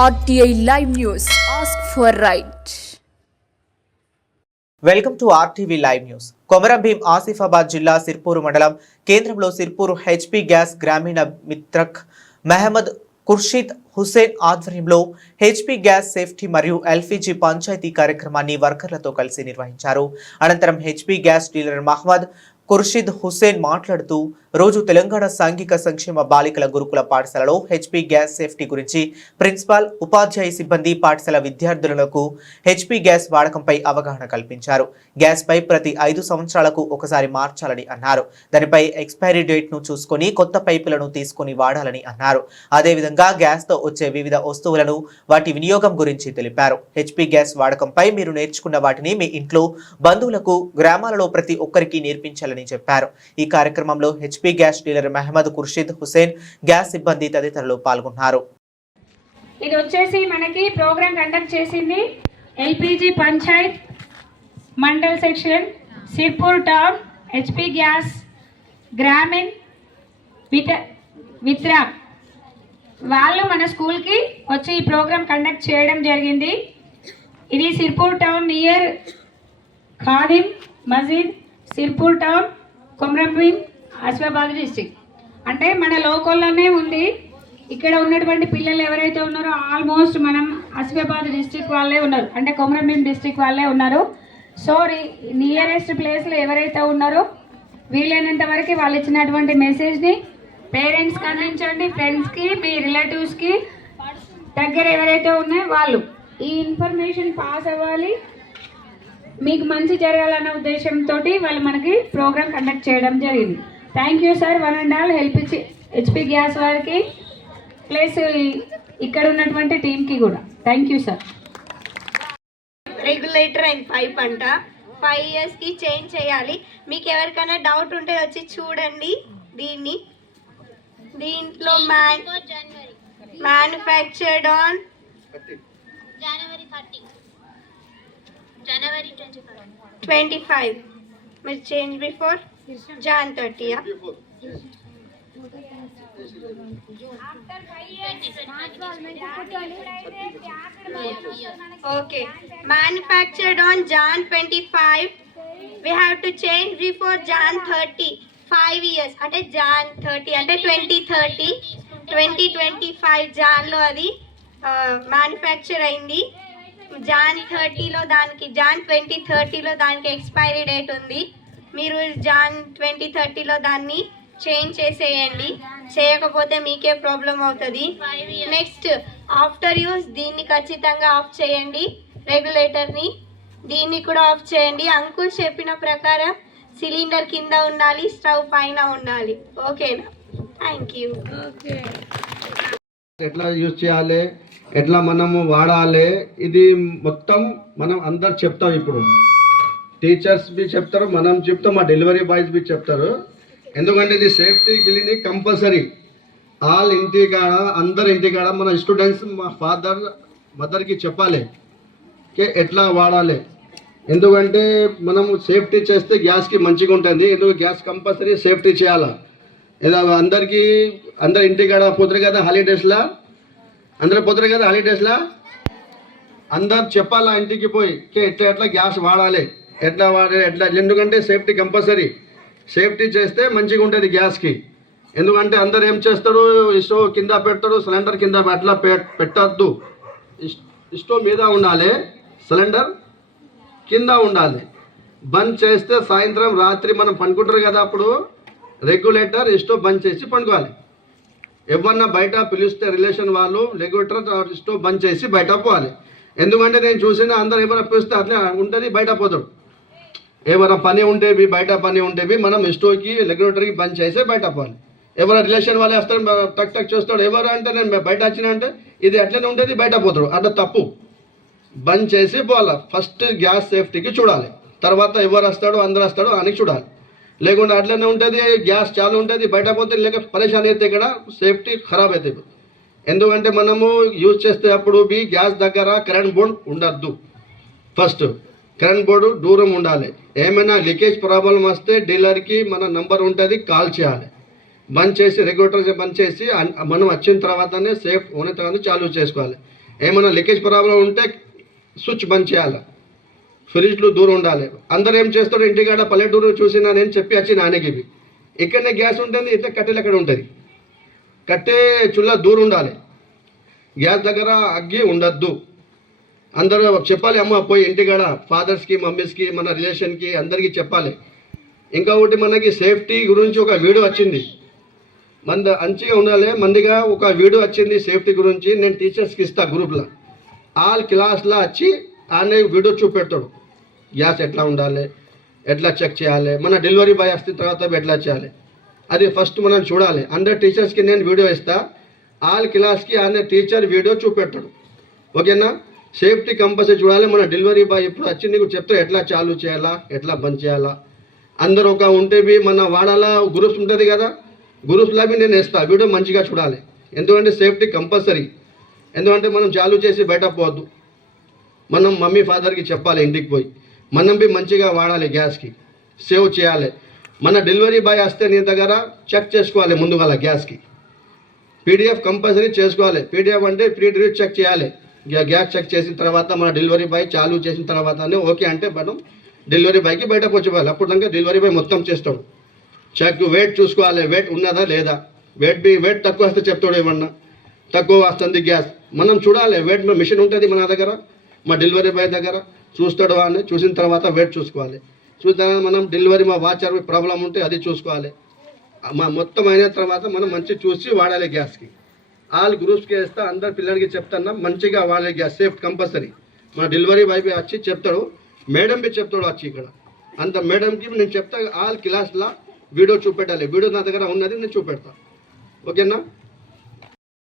RTI Live News. Ask for right. Welcome to RTV live news. Komaram Bheem Asifabad జిల్లా సిర్పూరు మండలం కేంద్రంలో Sirpur HP gas గ్రామీణ మిత్రక్ మహమ్మద్ ఖుర్షీద్ హుసేన్ ఆధ్వర్యంలో హెచ్పీ గ్యాస్ సేఫ్టీ మరియు ఎల్పీజీ పంచాయతీ కార్యక్రమాన్ని వర్కర్లతో కలిసి నిర్వహించారు. అనంతరం HP gas dealer Mohammed Khurshid Hussain మాట్లాడుతూ రోజు తెలంగాణ సాంఘిక సంక్షేమ బాలికల గురుకుల పాఠశాలలో హెచ్పీ గ్యాస్ సేఫ్టీ గురించి ప్రిన్సిపాల్, ఉపాధ్యాయ సిబ్బంది, పాఠశాల విద్యార్థులకు హెచ్పీ గ్యాస్ వాడకంపై అవగాహన కల్పించారు. గ్యాస్ పై ప్రతి 5 సంవత్సరాలకు ఒకసారి మార్చాలని అన్నారు. దానిపై ఎక్స్పైరీ డేట్ ను చూసుకొని కొత్త పైపులను తీసుకొని వాడాలని అన్నారు. అదేవిధంగా గ్యాస్ తో వచ్చే వివిధ వస్తువులను వాటి వినియోగం గురించి తెలిపారు. హెచ్పీ గ్యాస్ వాడకంపై మీరు నేర్చుకున్న వాటిని మీ ఇంట్లో బంధువులకు, గ్రామాలలో ప్రతి ఒక్కరికి నేర్పించాలని చెప్పారు. ఈ కార్యక్రమంలో HP gas dealer Mohammed Khurshid Hussain, gas సిబ్బంది తదితరులు పాల్గొన్నారు. ఇది వచ్చేసి మనకి ప్రోగ్రామ్ కండక్ట్ చేసింది LPG panchayat mandal section Sirpur town HP gas Grameen విత్రా వాళ్ళు మన స్కూల్కి వచ్చి ఈ ప్రోగ్రామ్ కండక్ట్ చేయడం జరిగింది. ఇది సిర్పూర్ టౌన్ నియర్ ఖాదిం మస్జిద్, సిర్పూర్ టౌన్, కొమరం భీం, ఆసిఫాబాద్ డిస్ట్రిక్ట్. అంటే మన లోకల్లోనే ఉంది. ఇక్కడ ఉన్నటువంటి పిల్లలు ఎవరైతే ఉన్నారో ఆల్మోస్ట్ మనం ఆసిఫాబాద్ డిస్ట్రిక్ట్ వాళ్ళే ఉన్నారు, అంటే కొమరం భీం డిస్ట్రిక్ట్ వాళ్ళే ఉన్నారు. సో నియరెస్ట్ ప్లేస్లో ఎవరైతే ఉన్నారో వీలైనంత వరకు వాళ్ళు ఇచ్చినటువంటి మెసేజ్ని పేరెంట్స్కి అందించండి, ఫ్రెండ్స్కి, మీ రిలేటివ్స్కి, దగ్గర ఎవరైతే ఉన్నాయో వాళ్ళు ఈ ఇన్ఫర్మేషన్ పాస్ అవ్వాలి, మీకు మంచి జరగాలన్న ఉద్దేశంతో వాళ్ళు మనకి ప్రోగ్రామ్ కండక్ట్ చేయడం జరిగింది. Thank you sir, one and all HP gas వారికి ప్లస్ ఇక్కడ ఉన్నటువంటి టీంకి కూడా thank you sir. Regulator and pipe అంట 5 yearsకి చేంజ్ చేయాలి. మీకు ఎవరికైనా డౌట్ ఉంటే వచ్చి చూడండి. దీంట్లో మ్యానుఫ్యాక్చర్డ్ ఆన్ January 25. మీరు change before Jan 30. Okay, manufactured on Jan 25. We have to change before Jan 30. 5 years అంటే Jan 30 అంటే 2030. 2025 Janలో అది మ్యానుఫ్యాక్చర్ అయింది. Jan 30లో దానికి Jan 2030లో దానికి ఎక్స్పైరీ డేట్ ఉంది. మీరు Jan 2030లో దాన్ని చేంజ్ చేసేయండి. చేయకపోతే మీకే ప్రాబ్లం అవుతుంది. నెక్స్ట్ ఆఫ్టర్ యూస్ దీన్ని ఖచ్చితంగా ఆఫ్ చేయండి. రెగ్యులేటర్ని దీన్ని కూడా ఆఫ్ చేయండి. అంకుల్ చెప్పిన ప్రకారం సిలిండర్ కింద ఉండాలి, స్టవ్ పైన ఉండాలి. ఓకేనా? Thank you. ఎట్లా యూజ్ చేయాలి, ఎట్లా మనము వాడాలి, ఇది మొత్తం మనం అందరు చెప్తాం. ఇప్పుడు టీచర్స్ బి చెప్తారు, మనం చెప్తాం, మా డెలివరీ బాయ్స్ బి చెప్తారు. ఎందుకంటే ఇది సేఫ్టీ క్లినిక్ కంపల్సరీ. ఆల్ ఇంటికాడ, అందరు ఇంటికాడ మన స్టూడెంట్స్, మా ఫాదర్ మదర్కి చెప్పాలి ఎట్లా వాడాలి. ఎందుకంటే మనము సేఫ్టీ చేస్తే గ్యాస్కి మంచిగా ఉంటుంది. ఎందుకు గ్యాస్ కంపల్సరీ సేఫ్టీ చేయాలి. ఏదో అందరు ఇంటికాడ పోతారు కదా హాలిడేస్లో, అందరు చెప్పాలా ఇంటికి పోయి ఎట్లా గ్యాస్ వాడాలి, ఎట్లా ఎందుకంటే సేఫ్టీ కంపల్సరీ. సేఫ్టీ చేస్తే మంచిగా ఉంటుంది గ్యాస్కి. ఎందుకంటే అందరు ఏం చేస్తారు, స్టవ్ కింద పెడతారు, సిలిండర్ కింద అట్లా పెట్టద్దు. స్టవ్ మీద ఉండాలి, సిలిండర్ కింద ఉండాలి. బంద్ చేస్తే సాయంత్రం రాత్రి మనం పండుకుంటారు కదా, అప్పుడు రెగ్యులేటర్ స్టవ్ బంద్ చేసి పండుకోవాలి. ఎవరన్నా బయట పిలిస్తే రిలేషన్ వాళ్ళు రెగ్యులేటర్ స్టవ్ బంద్ చేసి బయట పోవాలి. ఎందుకంటే నేను చూసిన అందరు ఏమైనా పిలిస్తే అట్లా ఉంటుంది, బయట పోతాడు. ఏమైనా పని ఉంటేవి, బయట పని ఉంటేవి మనం స్టవ్కి రెగ్యులేటర్కి బంద్ చేసి బయట పోవాలి. ఎవరైనా రిలేషన్ వాళ్ళే వస్తారు, టక్ టక్ చేస్తాడు. ఎవరు అంటే నేను బయట వచ్చిన అంటే ఇది అట్లనే ఉంటుంది, బయట పోతాడు. అట్లా తప్పు. బంద్ చేసి పోవాలి. ఫస్ట్ గ్యాస్ సేఫ్టీకి చూడాలి, తర్వాత ఎవరు వస్తాడో అందరు వస్తాడో అని చూడాలి. లేకుండా అట్లనే ఉంటుంది, గ్యాస్ చాలు ఉంటుంది, బయట పోతే లేక పరేషాన్ అయితే ఇక్కడ సేఫ్టీ ఖరాబ్ అవుతుంది. ఎందుకంటే మనము యూజ్ చేస్తే అప్పుడు బి గ్యాస్ దగ్గర కరెంట్ బోర్డు ఉండద్దు. ఫస్ట్ కరెంట్ బోర్డు దూరం ఉండాలి. ఏమైనా లీకేజ్ ప్రాబ్లం వస్తే డీలర్కి మన నంబర్ ఉంటుంది, కాల్ చేయాలి. బంద్ చేసి రెగ్యులేటర్ బంద్ చేసి మనం వచ్చిన తర్వాతనే సేఫ్ ఉన్న తర్వాత చాలు చేసుకోవాలి. ఏమైనా లీకేజ్ ప్రాబ్లం ఉంటే స్విచ్ బంద్ చేయాలి, ఫ్రిడ్జ్లు దూరం ఉండాలి. అందరు ఏం చేస్తారు, ఇంటికాడ పల్లెటూరు చూసినా నేను చెప్పి వచ్చి నాన్నకి ఇవి ఇక్కడనే గ్యాస్ ఉంటుంది, ఇట్లా కట్టెలు ఎక్కడ ఉంటుంది, కట్టే చుల్ల దూరం ఉండాలి, గ్యాస్ దగ్గర అగ్గి ఉండద్దు. అందరూ చెప్పాలి, అమ్మ పోయి ఇంటికాడ ఫాదర్స్కి మమ్మీస్కి మన రిలేషన్కి అందరికీ చెప్పాలి. ఇంకా ఒకటి మనకి సేఫ్టీ గురించి ఒక వీడియో వచ్చింది, మంచిగా ఉండాలి. మందిగా ఒక వీడియో వచ్చింది సేఫ్టీ గురించి, నేను టీచర్స్కి ఇస్తా గ్రూప్లో. ఆల్ క్లాస్లో వచ్చి ఆయన వీడియో చూపెడతాడు, గ్యాస్ ఎట్లా ఉండాలి, ఎట్లా చెక్ చేయాలి, మన డెలివరీ బాయ్ వస్తే తర్వాత ఎట్లా చేయాలి, అది ఫస్ట్ మనం చూడాలి. అందరు టీచర్స్కి నేను వీడియో ఇస్తా, ఆల్ క్లాస్కి ఆయన టీచర్ వీడియో చూపెడతాడు. ఓకేనా? సేఫ్టీ కంపల్సరీ చూడాలి. మన డెలివరీ బాయ్ ఇప్పుడు వచ్చి నీకు చెప్తే ఎట్లా చాలు చేయాలా, ఎట్లా బంద్ చేయాలా. అందరూ ఒక ఉంటే బి మన వాడాల గ్రూప్స్ ఉంటుంది కదా, గ్రూప్స్లో బి నేను వేస్తా, వీడియో మంచిగా చూడాలి. ఎందుకంటే సేఫ్టీ కంపల్సరీ. ఎందుకంటే మనం చాలు చేసి బయట పోవద్దు, మనం మమ్మీ ఫాదర్కి చెప్పాలి, ఇంటికి పోయి మనం బి మంచిగా వాడాలి, గ్యాస్కి సేవ్ చేయాలి. మన డెలివరీ బాయ్ వస్తే నీ దగ్గర చెక్ చేసుకోవాలి ముందుగా గ్యాస్కి, పీడిఎఫ్ కంపల్సరీ చేసుకోవాలి. పీడిఎఫ్ అంటే ప్రీ డెలివరీ చెక్ చేయాలి. గ్యాస్ చెక్ చేసిన తర్వాత మన డెలివరీ బాయ్ చాలు చేసిన తర్వాతనే ఓకే అంటే మనం డెలివరీ బాయ్కి బయటకు వచ్చేవాళ్ళు. అప్పుడు దాకా డెలివరీ బాయ్ మొత్తం చేస్తాడు. చెక్ వెయిట్ చూసుకోవాలి, వెయిట్ ఉన్నదా లేదా, వెయిట్ తక్కువ వస్తే చెప్తాడు, ఏమన్నా తక్కువ వస్తుంది గ్యాస్ మనం చూడాలి. వెయిట్ మిషన్ ఉంటుంది మన దగ్గర, మా డెలివరీ బాయ్ దగ్గర చూస్తాడు. అని చూసిన తర్వాత వెయిట్ చూసుకోవాలి. చూసిన తర్వాత మనం డెలివరీ మా వాచర్ ప్రాబ్లం ఉంటే అది చూసుకోవాలి. మా మొత్తం అయిన తర్వాత మనం మంచి చూసి వాడాలి గ్యాస్కి. ఆల్ గ్రూప్స్కి వేస్తా, అందరు పిల్లలకి చెప్తాను మంచిగా వాడాలి గ్యాస్, సేఫ్ కంపల్సరీ. మన డెలివరీ బాయ్ వచ్చి చెప్తాడు, మేడం బి చెప్తాడు వచ్చి ఇక్కడ. అంత మేడంకి నేను చెప్తా, ఆల్ క్లాస్లో వీడియో చూపెట్టాలి. వీడియో నా దగ్గర ఉన్నది నేను చూపెడతా. ఓకేనా?